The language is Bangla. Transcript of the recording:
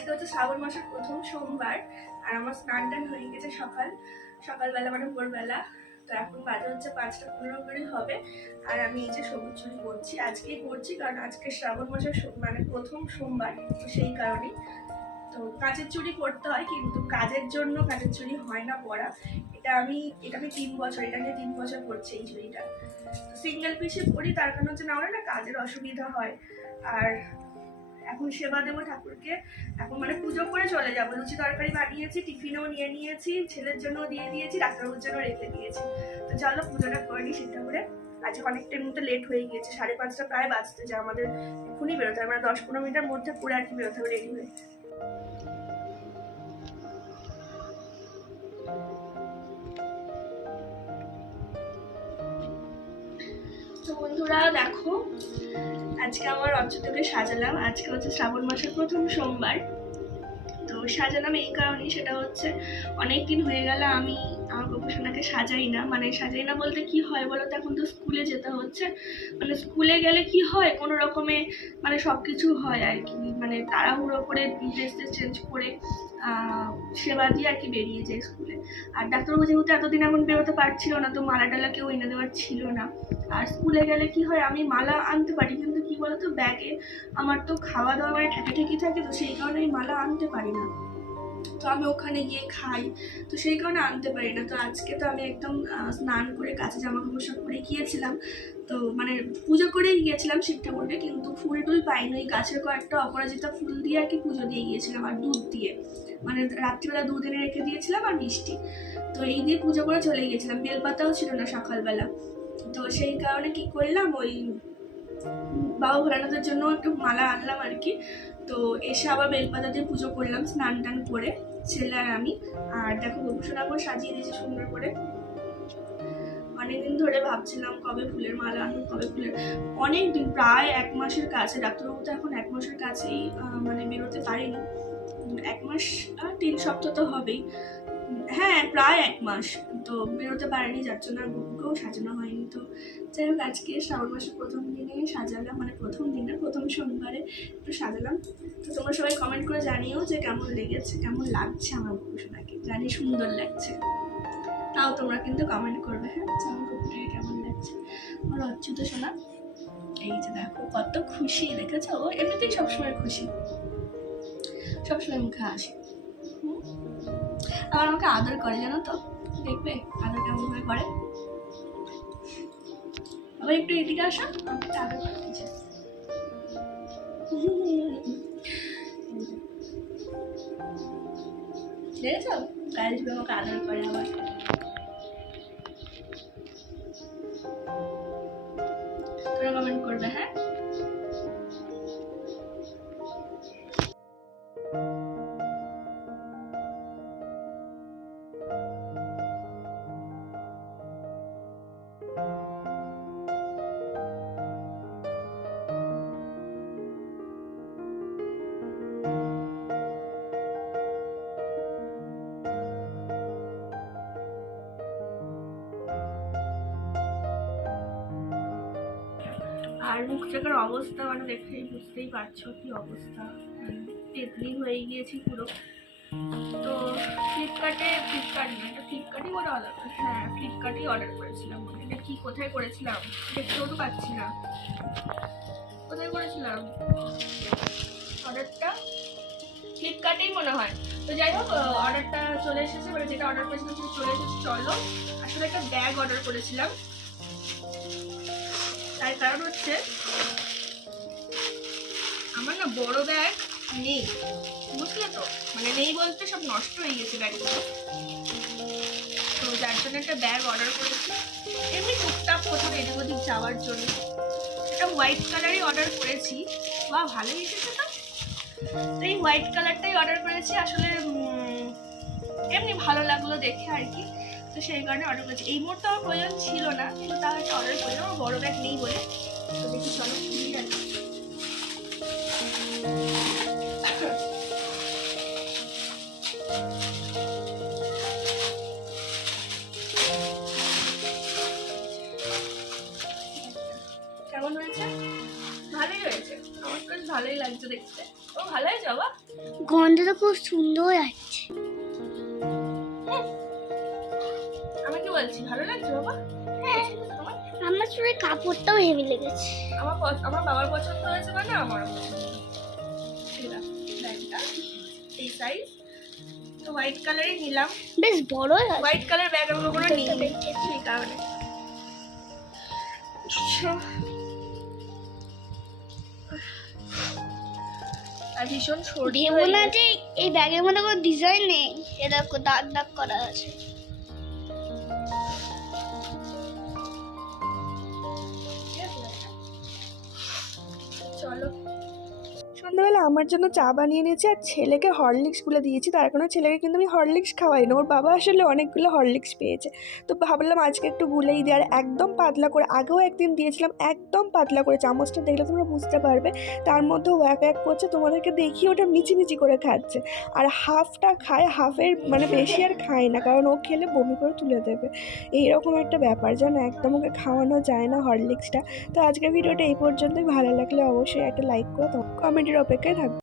আজকে হচ্ছে শ্রাবণ মাসের প্রথম সোমবার আর আমার স্নান টান হয়ে গেছে সকালবেলা মানে ভোরবেলা। তো এখন বাজে হচ্ছে 5:15 করে হবে আর আমি এই যে সবুজ চুরি করছি, আজকেই করছি কারণ আজকে শ্রাবণ মাসের মানে প্রথম সোমবার, তো সেই কারণেই। তো কাচের চুড়ি করতে হয় কিন্তু কাজের জন্য কাচের চুড়ি হয় না পরা। এটা আমি 3 বছর, এটা নিয়ে 3 বছর করছি এই চুড়িটা। সিঙ্গেল পিসে পরি তার কারণ হচ্ছে না হলে না কাজের অসুবিধা হয়। আর এখন সেবা দেবো ঠাকুরকে, এখন মানে পুজো করে চলে যাবো। লুচি তরকারি বানিয়েছি, টিফিনও নিয়ে নিয়েছি, ছেলের জন্য দিয়ে দিয়েছি, ডাক্তারবাবুর জন্য রেখে দিয়েছি। তো চলো পুজোটা করে নিই সেটা করে। আজকে অনেকটার মধ্যে লেট হয়ে গিয়েছে, 5:30 প্রায় বাজতে যায় আমাদের, এখনই বেরোতে হবে, মানে 10-15 মিনিটের মধ্যে পুরো আর কি বেরোতে হবে রেডি হয়ে। তো বন্ধুরা দেখো, আজকে আমার অচ্যুতকে সাজালাম। আজকে হচ্ছে শ্রাবণ মাসের প্রথম সোমবার। তো সাজালাম এই কারণেই, সেটা হচ্ছে অনেকদিন হয়ে গেল আমি আমার গোপুসোনাকে সাজাই না। মানে সাজাই না বলতে কি হয় বলো তো, এখন তো স্কুলে যেতে হচ্ছে। মানে স্কুলে গেলে কি হয়, কোনো রকমে মানে সব কিছু হয় আর কি, মানে তাড়াহুড়ো করে ড্রেস চেঞ্জ করে সেবা দিয়ে আর কি বেরিয়ে যায় স্কুলে। আর ডাক্তারবাবু যেহেতু এতদিন এখন বেরোতে পারছিল না, তো মালা টালা কেউ এনে দেওয়ার ছিল না। আর স্কুলে গেলে কি হয়, আমি মালা আনতে পারি কিন্তু কি বলতো ব্যাগে আমার তো খাওয়া দাওয়া মানে ঠেকাঠেকি থাকে, তো সেই কারণে আমি মালা আনতে পারি না। তো আমি ওখানে গিয়ে খাই, তো সেই কারণে আনতে পারি না। তো আজকে তো আমি একদম স্নান করে কাছে জামা কাপড় সব পরে গিয়েছিলাম। তো মানে পুজো করেই গিয়েছিলাম শিব ঠাকুরকে, কিন্তু ফুল টুল পাইনি। ওই গাছের কয়েকটা অপরাজিতা ফুল দিয়ে আর কি পুজো দিয়ে গিয়েছিলাম, আর দুধ দিয়ে, মানে রাত্রিবেলা দুধ এনে রেখে দিয়েছিলাম আর মিষ্টি। তো এই দিয়ে পুজো করে চলে গিয়েছিলাম, বেলপাতাও ছিল না সকালবেলা। তো সেই কারণে কি করলাম, ওই বাবা ভোলানাথের জন্য একটু মালা আনলাম আর কি। তো এসে আবার বেলপাতা দিয়ে পুজো করলাম স্নান টান করে, ছেলে আর আমি। আর দেখো গোপুসোনাকেও সাজিয়ে দিয়েছি সুন্দর করে। অনেকদিন ধরে ভাবছিলাম কবে ফুলের মালা আনবো, কবে ফুলের, অনেকদিন, প্রায় 1 মাসের কাছে। ডাক্তারবাবু তো এখন 1 মাসের কাছেই মানে বেরোতে পারিনি। 1 মাস 3 সপ্তাহ তো হবেই, হ্যাঁ প্রায় 1 মাস তো বেরোতে পারেনি, যার জন্য আর গপুকেও সাজানো হয়নি। তো যাই হোক, আজকে শ্রাবণ মাসের প্রথম দিনে সাজালাম, মানে প্রথম দিনে প্রথম সোমবারে একটু সাজালাম। তো তোমরা সবাই কমেন্ট করে জানিও যে কেমন লেগেছে, কেমন লাগছে আমার গপুসোনাকে। জানি সুন্দর লাগছে, তাও তোমরা কিন্তু কমেন্ট করবে, হ্যাঁ আমার গপুটাকে কেমন লাগছে। আমার অচ্যুত সোনা এই যে দেখো কত খুশি, দেখেছো? ও এমনিতেই সবসময় খুশি, সবসময় মুখে হাসি। আবার আমাকে আদর করে, জানো তো, দেখবে আদর কেমন ভাবে করে। আবার একটু এদিকে আসা, আমাকে আদর করে দিচ্ছে। দেখেছো গাইজ আমাকে আদর করে আবার। তোমরা কমেন্ট করবে, হ্যাঁ। আর মুখ চোখের অবস্থা মানে দেখেই বুঝতেই পারছো কি অবস্থা, তেতলি হয়ে গিয়েছি পুরো। তো ফ্লিপকার্টই ওটা অর্ডার, হ্যাঁ ফ্লিপকার্টেই অর্ডার করেছিলাম। এটা কি কোথায় করেছিলাম দেখতেও তো পাচ্ছি না, কোথায় করেছিলাম অর্ডারটা, ফ্লিপকার্টেই মনে হয়। তো যাই হোক অর্ডারটা চলে এসেছে, মানে যেটা অর্ডার করেছিলাম সেটা চলে এসেছে। চলো, আসলে একটা ব্যাগ অর্ডার করেছিলাম, তার কারণ হচ্ছে আমার না বড় ব্যাগ নেই, বুঝলে তো, মানে নেই বলতে সব নষ্ট হয়ে গেছে ব্যাগগুলো। তো যার জন্য একটা ব্যাগ অর্ডার করেছি, এমনি টুকটাক কোথাও এদিক ওদিক যাওয়ার জন্য। এটা হোয়াইট কালারই অর্ডার করেছি, বা ভালোই এসেছে। তো এই হোয়াইট কালারটাই অর্ডার করেছি, আসলে এমনি ভালো লাগলো দেখে আর কি, তো সেই কারণে অর্ডার করেছি। এই মুহূর্তে আমার প্রয়োজন ছিল না, কিন্তু তাও একটা অর্ডার করলাম, আমার বড় ব্যাগ নেই বলে। তো দেখি চলো খুলি আর কি। কেমন হয়েছে? ভালোই হয়েছে, আমার তো ভালোই লাগছে দেখতে। ও ভালো হয়েছে বাবা, গন্ধটা খুব সুন্দর আছে। আমি কি বলছি, ভালো লাগছে বাবা? হ্যাঁ, তোমার? আমার চুলের কাপড়টাও হেভি লেগেছে। আমার বাবার পছন্দ হয়েছে মানে আমার ব্যাগটা এই সাইজ, তো হোয়াইট কালারই নিলাম। বেশ বড় আছে। হোয়াইট কালার ব্যাগ আমি কখনো নিইনি, সেই কারণে। আর ভীষণ সর্দি ভেবো না যে এই ব্যাগের মধ্যে কোনো ডিজাইন নেই, এটা দাগ দাগ করা আছে। চলো, সন্ধ্যাবেলা আমার জন্য চা বানিয়ে নিয়েছি আর ছেলেকে হরলিক্স গুলো দিয়েছি। তার কোনো ছেলেকে কিন্তু আমি হরলিক্স খাওয়াই না, ওর বাবা আসলে অনেকগুলো হরলিক্স পেয়েছে, তো ভাবলাম আজকে একটু গুলেই দিই। আর একদম পাতলা করে, আগেও একদিন দিয়েছিলাম, একদম পাতলা করে, চামচটা দেখলে তোমরা বুঝতে পারবে। তার মধ্যে ওয়াক এক করছে, তোমাদেরকে দেখিয়ে ওটা মিচিমিচি করে খাচ্ছে। আর হাফটা খায়, হাফের মানে বেশি আর খায় না, কারণ ও খেলে বমি করে তুলে দেবে। এইরকম একটা ব্যাপার যেন, একদম ওকে খাওয়ানো যায় না হরলিক্সটা। তো আজকের ভিডিওটা এই পর্যন্তই। ভালো লাগলে অবশ্যই একটা লাইক করো, কমেন্টের অপেক্ষায় থাকবে।